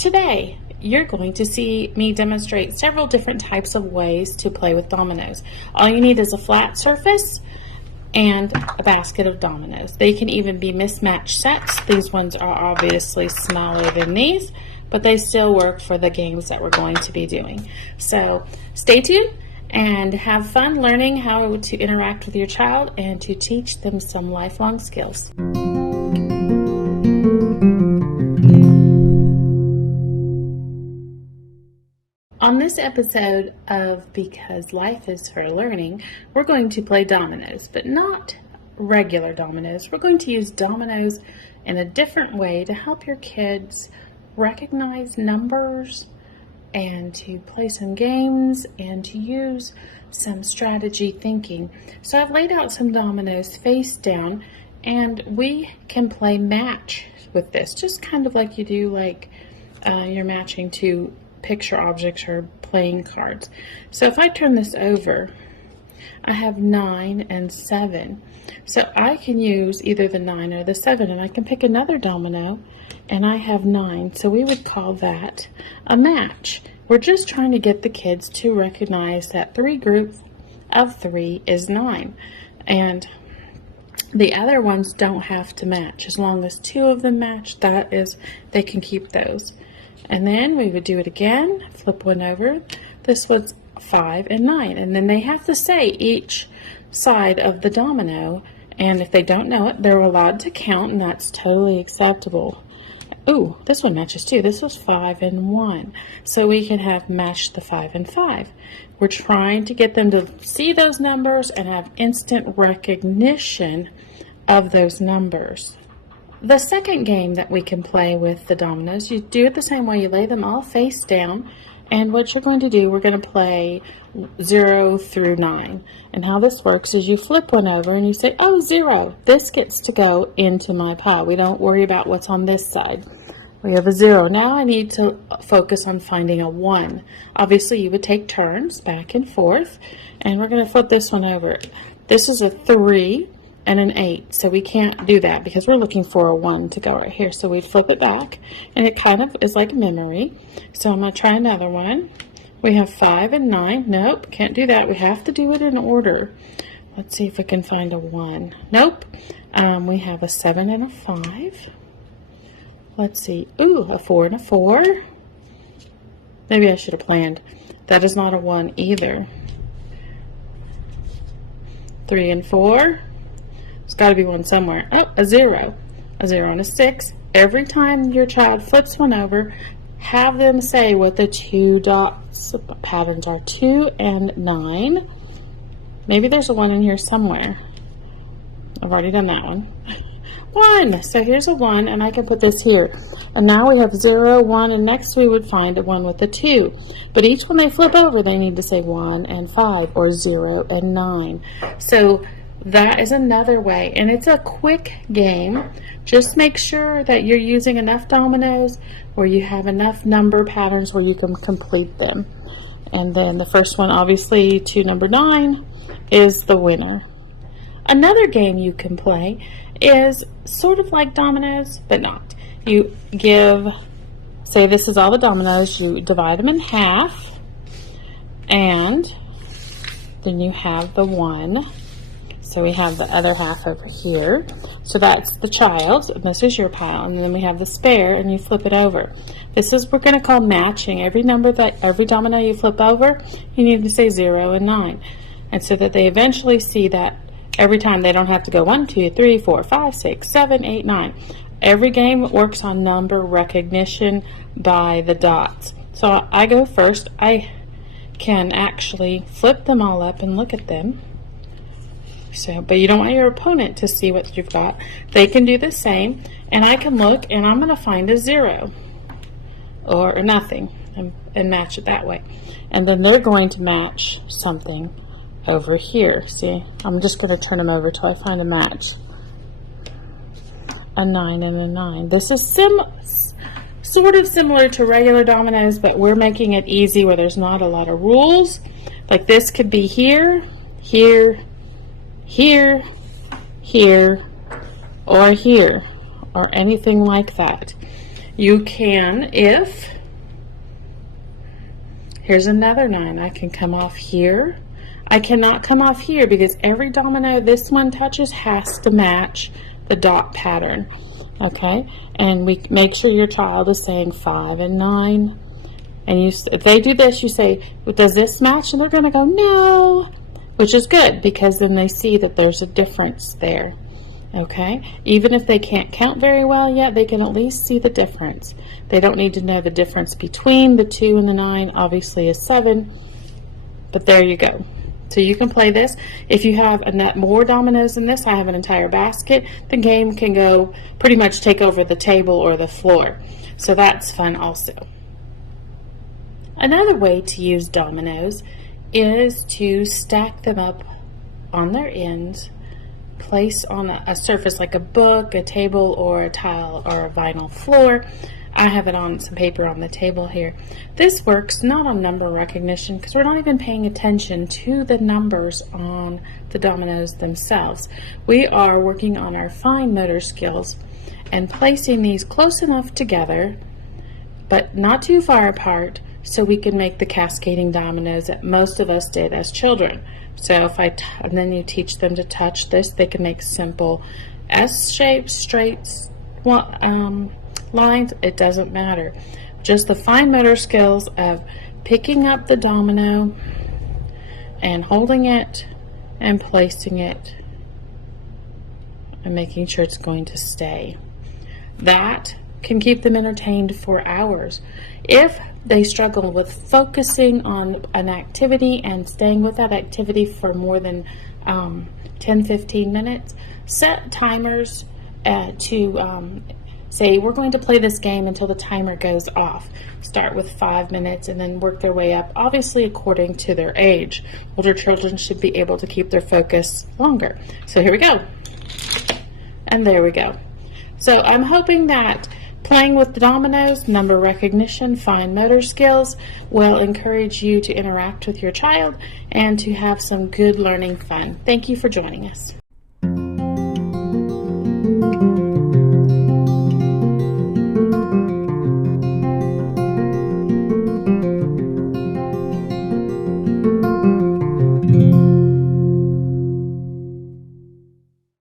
Today, you're going to see me demonstrate several different types of ways to play with dominoes. All you need is a flat surface and a basket of dominoes. They can even be mismatched sets. These ones are obviously smaller than these, but they still work for the games that we're going to be doing. So stay tuned and have fun learning how to interact with your child and to teach them some lifelong skills. On this episode of Because Life is for Learning, we're going to play dominoes, but not regular dominoes. We're going to use dominoes in a different way to help your kids recognize numbers and to play some games and to use some strategy thinking. So I've laid out some dominoes face down, and we can play match with this, just kind of like you do you're matching to picture objects or playing cards. So if I turn this over, I have 9 and 7. So I can use either the 9 or the 7, and I can pick another domino, and I have 9. So we would call that a match. We're just trying to get the kids to recognize that 3 groups of 3 is 9. And the other ones don't have to match. As long as 2 of them match, they can keep those. And then we would do it again, flip one over. This was 5 and 9. And then they have to say each side of the domino. And if they don't know it, they're allowed to count, and that's totally acceptable. Ooh, this one matches too. This was 5 and 1. So we can have matched the 5 and 5. We're trying to get them to see those numbers and have instant recognition of those numbers. The second game that we can play with the dominoes, you do it the same way. You lay them all face down, and what you're going to do, we're going to play 0 through 9. And how this works is you flip one over and you say, oh, 0. This gets to go into my pile. We don't worry about what's on this side. We have a 0. Now I need to focus on finding a 1. Obviously, you would take turns back and forth, and we're going to flip this one over. This is a 3 and an 8, so we can't do that because we're looking for a 1 to go right here. So we'd flip it back, and it kind of is like memory. So I'm going to try another one. We have 5 and 9. Nope, can't do that. We have to do it in order. Let's see if we can find a 1. Nope. We have a 7 and a 5. Let's see. Ooh, a 4 and a 4. Maybe I should have planned. That is not a 1 either. 3 and 4. There's got to be one somewhere. Oh, a 0. A 0 and a 6. Every time your child flips one over, have them say what the 2 dots patterns are. 2 and 9. Maybe there's a 1 in here somewhere. I've already done that one. 1. So here's a 1, and I can put this here. And now we have 0, 1, and next we would find a 1 with a 2. But each one they flip over, they need to say 1 and 5 or 0 and 9. So that is another way, and it's a quick game. Just make sure that you're using enough dominoes where you have enough number patterns where you can complete them. And then the first one, obviously, to number 9 is the winner. Another game you can play is sort of like dominoes, but not. You say this is all the dominoes, you divide them in half, and then you have the 1. So we have the other half over here. So that's the child's, and this is your pile. And then we have the spare, and you flip it over. This is we're going to call matching. Every domino you flip over, you need to say 0 and 9. And so that they eventually see that every time they don't have to go 1, 2, 3, 4, 5, 6, 7, 8, 9. Every game works on number recognition by the dots. So I go first. I can actually flip them all up and look at them. So, but you don't want your opponent to see what you've got. They can do the same, and I can look, and I'm going to find a 0 or nothing and match it that way. And then they're going to match something over here. See, I'm just going to turn them over till I find a match. A 9 and a 9. This is sort of similar to regular dominoes, but we're making it easy where there's not a lot of rules. Like this could be here, here, here, here, or here, or anything like that. You can, if, here's another 9. I can come off here. I cannot come off here because every domino this one touches has to match the dot pattern. Okay, and we make sure your child is saying 5 and 9. And if they do this, you say, does this match? And they're going to go, no, which is good because then they see that there's a difference there. Okay, even if they can't count very well yet, they can at least see the difference. They don't need to know the difference between the 2 and the 9, obviously a 7, but there you go. So you can play this. If you have more dominoes than this, I have an entire basket, the game can go pretty much take over the table or the floor. So that's fun also. Another way to use dominoes is to stack them up on their ends, place on a surface like a book, a table, or a tile or a vinyl floor. I have it on some paper on the table here. This works not on number recognition because we're not even paying attention to the numbers on the dominoes themselves. We are working on our fine motor skills and placing these close enough together but not too far apart so we can make the cascading dominoes that most of us did as children. So and then you teach them to touch this, they can make simple S shapes, straights, lines, it doesn't matter. Just the fine motor skills of picking up the domino and holding it and placing it and making sure it's going to stay. That can keep them entertained for hours. If they struggle with focusing on an activity and staying with that activity for more than 10-15 minutes, set timers to say we're going to play this game until the timer goes off. Start with 5 minutes and then work their way up, obviously according to their age. Older children should be able to keep their focus longer. So here we go. And there we go. So I'm hoping that playing with the dominoes, number recognition, fine motor skills will encourage you to interact with your child and to have some good learning fun. Thank you for joining us.